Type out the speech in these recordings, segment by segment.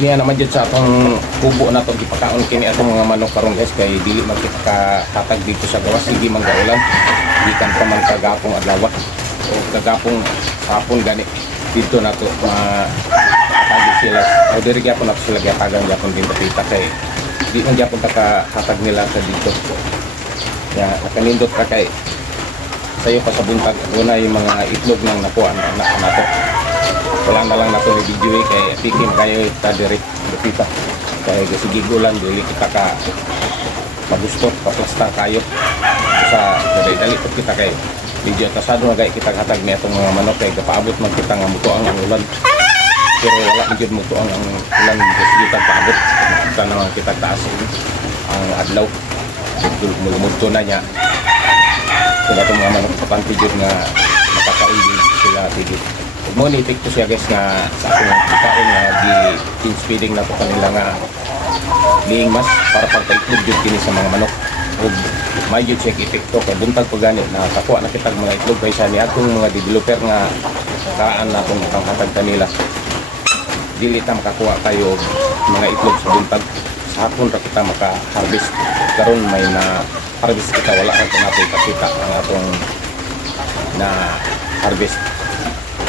niya naman dyan sa atong kubo na to gipakaon kini atong mga manok karon guys kay dili magkakahatag dito sa gawas sige manggaulan gikan pa man kagapong adlaw o kagapong hapon gani dito na to hatag sila o diri gyapon nato sila gyatagan gyapon dito kita kay di man gyapon hatag nila sa dito ya nakanindot ka kay sayo pa sa buntag una yung mga itlog nang nakuha na nato wala na lang nato ni video kay tikim kayo ta diri dipita kay sige gulan dili kita ka magusto paplasta kayo sa dali pud kita kay video tasado na gay kita hatag ni atong mga manok kay kapaabot man kita nga muto ang ulan pero wala gyud muto ang ulan sige ta paabot kita na kita taas ang adlaw mulumudto na niya kung atong mga manok papanti gyud nga makakauli sila tigit mo nitik ko siya guys nga sa akong kain nga di feeding na to kanila nga being mas para pagka-itlog yun kini sa mga manok o may yun siya epekto kay buntag po gani nakakuha na kitag mga itlog kaysa ni atong mga developer nga kaan na itong panghatag kanila dili ta makakuha kayo mga itlog sa buntag sa hapon ra kita maka-harvest karon may na harvest kita wala kang natin ipakita ang atong na harvest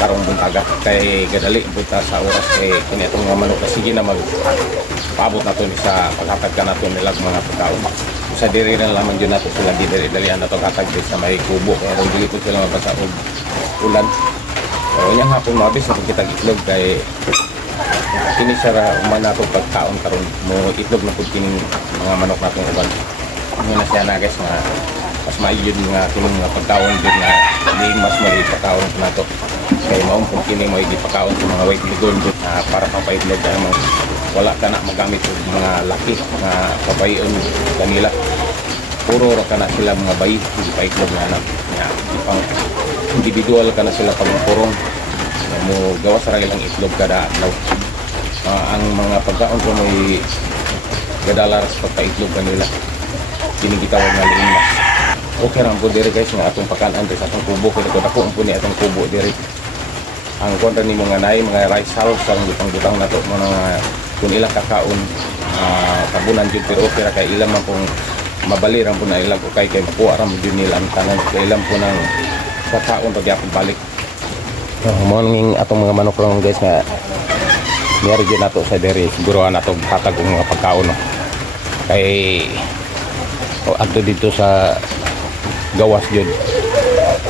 karong buntaga kay gadali punta sa oras kay kini atong mga manok sige na magpaabot nato ni sa paghatag ka nato nilag mga pagkaon sa diri na lamang yun nato sila di dali-dalian nato hatag sa may kubo kung dili po sila mabasa og ulan so nya hapon mabis na kita itlog kay kini sa man nato pagkaon karon mo itlog na pud kining mga manok natong uban muna siya na guys nga mas maayod nga kining mga pagkaon din nga hindi mas mali pagkaon nato kay maong kung kini mo ipakaon sa mga white ligon para papaitlog kay mo wala ka na magamit og mga laki nga pabayon kanila puro ra ka na sila mga bayi ipaitlog na anak nga ipang individual ka na sila pagpurong mo gawas ra ilang itlog kada adlaw ang mga pagkaon ko mo gadala sa pagpaitlog kanila kini gitawag nga limas okay ra po diri guys nga atong pakanan sa atong kubo kay dako po ni atong kubo diri ang kontra ni mga nay mga rice house sarang butang-butang nato mga kung ilang kakaon tabunan jud pero okay ra kay ilang man pong mabaliran po na ilang okay kay makuha ra mo jud nila ang tanan kay ilang po nang kakaon pagyapon balik mo ning atong mga manok lang guys nga meron jud nato sa diri siguro nato hatag og mga pagkaon no kay adto dito sa gawas jud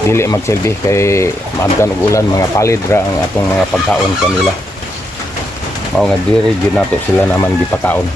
dili magsilbi kay maamtan og ulan mga palid ra ang atong mga pagkaon kanila mao nga diri jud nato sila naman gipakaon